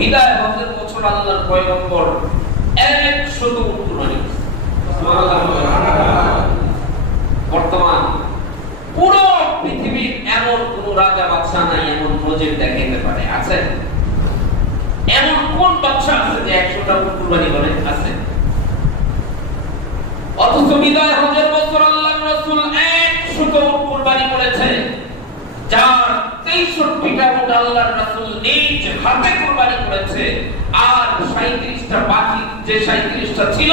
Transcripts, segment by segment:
বিদায় হজের বছর আল্লাহর পয়গম্বর 100 উট কুরবানি করেছেন। সুবহানাল্লাহ। বর্তমান পুরো পৃথিবীর এমন কোন রাজা বাদশা নাই এমন প্রজেক্ট দেখাইতে পারে, আছে? এমন কোন বাদশা আছে যে 100টা উট কুরবানি করে? আছে? অথচ বিদায় হজের বছর আল্লাহর রাসূল 100 উট কুরবানি করেছে, যার 63টা উট আল্লাহর রাসূল নিজ হাতে কুরবানি করেছে, আর 37টা বাকি যে 37টা ছিল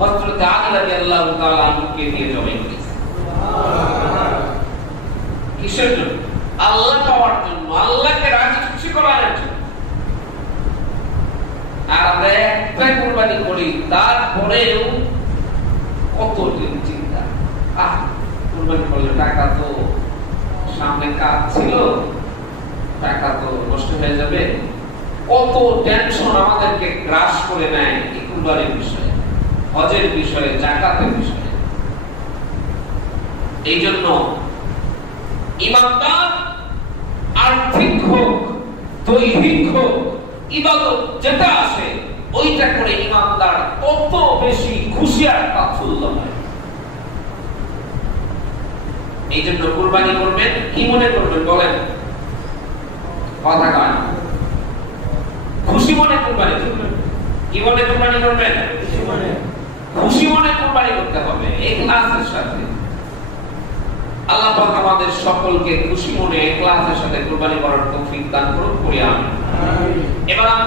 হযরত আলী রাদিয়াল্লাহু তাআলা আনহুকে দিয়ে জবাই করেছে। কিসের জন্য? আল্লাহ পাওয়ার জন্য, আল্লাহকে রাজি খুশি করার জন্য। আর আমরা একটা কুরবানি করি, তারপরেও কত চিন্তা। কুরবানি করলে টাকা তো সামনে কাজ ছিল, টাকা তো নষ্ট হয়ে যাবে, কত টেনশন আমাদেরকে গ্রাস করে নেয় এই কুরবানির বিষয়ে, হজের বিষয়ে, যাকাতের বিষয়ে। এই জন্য ইমানদার আর্থিক হোক, দৈহিক হোক, ইবাদত যেটা আসে ওইটা করে ইমানদার তত বেশি খুশি আর তাৎফুল্য হয়। এই জন্য কুরবানি করবেন, কি মনে করবেন বলেন? কথা কয়, খুশি মনে কুরবানি করবেন। কি মনে কুরবানি করবেন? খুশি মনে কুরবানি করতে হবে, ইখলাসের সাথে। আল্লাহ পাক আমাদের সকলকে খুশি মনে ইখলাসের সাথে কুরবানি করার তৌফিক দান করুন। আমিন। এবার